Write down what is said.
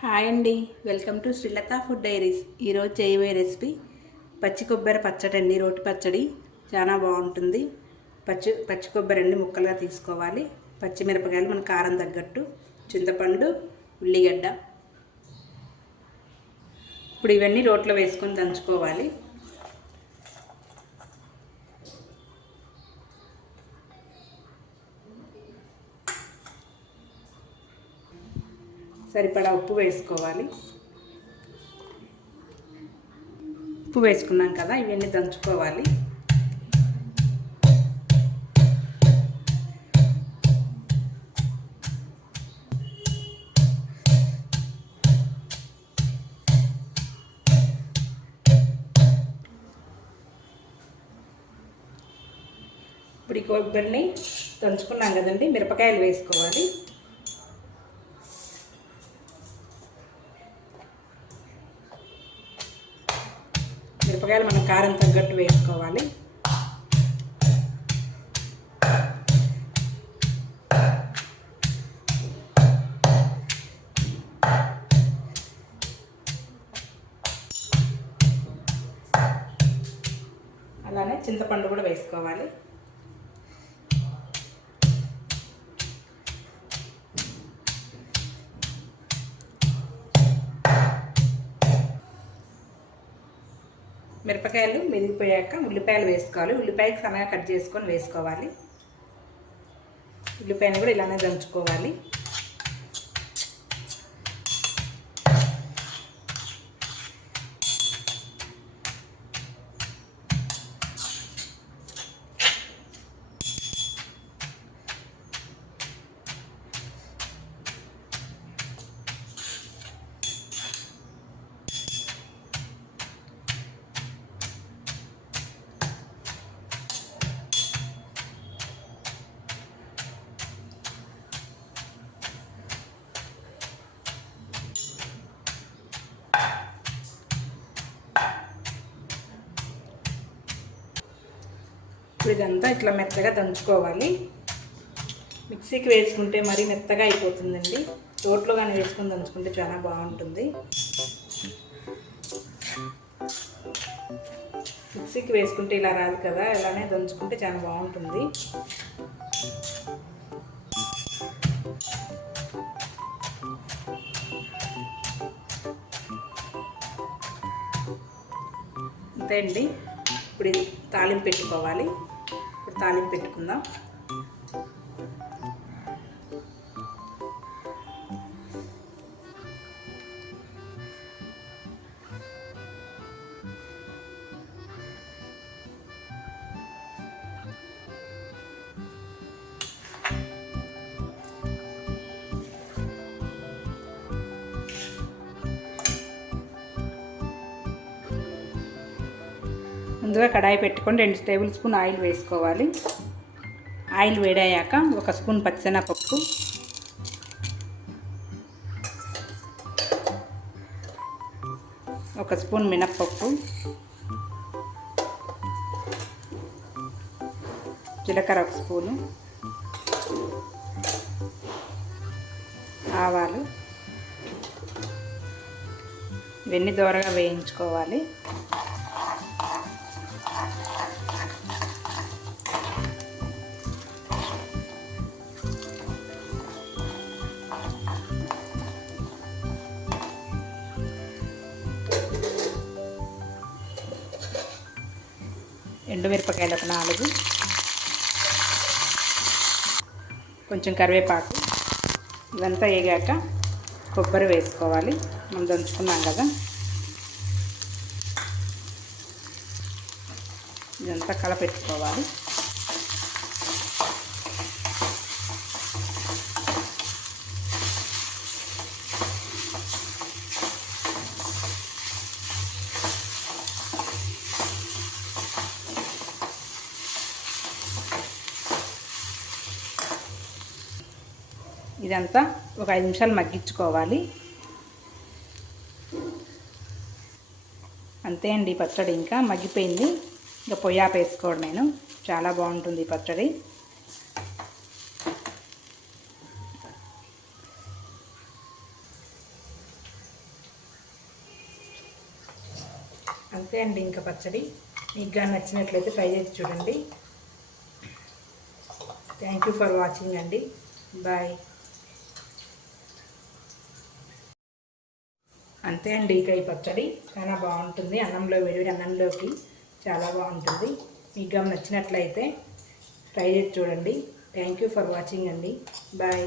Hi అండి, welcome to Srilatha food diaries. ఈరోజు చేయబోయే రెసిపీ పచ్చి కొబ్బరి పచ్చడి అండి. రోటి పచ్చడి చాలా బాగుంటుంది. పచ్చి కొబ్బరి అండి ముక్కలుగా తీసుకోవాలి. పచ్చిమిరపకాయలు మన కారం తగ్గట్టు, చింతపండు, ఉల్లిగడ్డ. ఇప్పుడు ఇవన్నీ రోట్లో వేసుకొని దంచుకోవాలి. సరిపడా ఉప్పు వేసుకోవాలి. ఉప్పు వేసుకున్నాం కదా, ఇవన్నీ దంచుకోవాలి. ఇప్పుడు ఈ కొబ్బరిని దంచుకున్నాం కదండి, మిరపకాయలు వేసుకోవాలి. మిరపకాయలు మనం కారం తగ్గట్టు వేసుకోవాలి. అలానే చింతపండు కూడా వేసుకోవాలి. మిరపకాయలు మెదిగిపోయాక ఉల్లిపాయలు వేసుకోవాలి. ఉల్లిపాయకి సన్నగా కట్ చేసుకొని వేసుకోవాలి. ఉల్లిపాయను కూడా ఇలానే దంచుకోవాలి. ఇప్పుడు ఇదంతా ఇట్లా మెత్తగా దంచుకోవాలి. మిక్సీకి వేసుకుంటే మరీ మెత్తగా అయిపోతుందండి. రోట్లో కానీ వేసుకొని దంచుకుంటే చాలా బాగుంటుంది. మిక్సీకి వేసుకుంటే ఇలా రాదు కదా, ఇలానే దంచుకుంటే చాలా బాగుంటుంది. అంతే అండి. ఇప్పుడు ఇది తాలింపు పెట్టుకోవాలి. ఇప్పుడు తాలింపు పెట్టుకుందాం. ముందుగా కడాయి పెట్టుకొని 2 టేబుల్ స్పూన్ ఆయిల్ వేసుకోవాలి. ఆయిల్ వేడయ్యాక 1 స్పూన్ పచ్చెనపప్పు, 1 స్పూన్ మినప్పప్పు, జీలకర్ర 1 స్పూను, ఆవాలు, ఇవన్నీ దోరగా వేయించుకోవాలి. ఎండుమిరపకాయలు 4, కొంచెం కరివేపాకు. ఇదంతా వేగాక కొబ్బరి వేసుకోవాలి. మనం దంచుకున్నాం కదా, ఇదంతా కలపెట్టుకోవాలి. ఇదంతా ఒక 5 నిమిషాలు మగ్గించుకోవాలి. అంతే అండి, పచ్చడి ఇంకా మగ్గిపోయింది. ఇంకా పొయ్యి ఆపేసుకోవడం. నేను చాలా బాగుంటుంది ఈ పచ్చడి. అంతే అండి, ఇంకా పచ్చడి మీకు కానీ నచ్చినట్లయితే ట్రై చేసి చూడండి. థ్యాంక్ యూ ఫర్ వాచింగ్ అండి. బాయ్. అంతే అండి, ఇక ఈ పచ్చడి చాలా బాగుంటుంది. అన్నంలో, వేడివేడి అన్నంలోకి చాలా బాగుంటుంది. మీకు కానీ నచ్చినట్లయితే ట్రై చేసి చూడండి. థ్యాంక్ యూ ఫర్ వాచింగ్ అండి. బాయ్.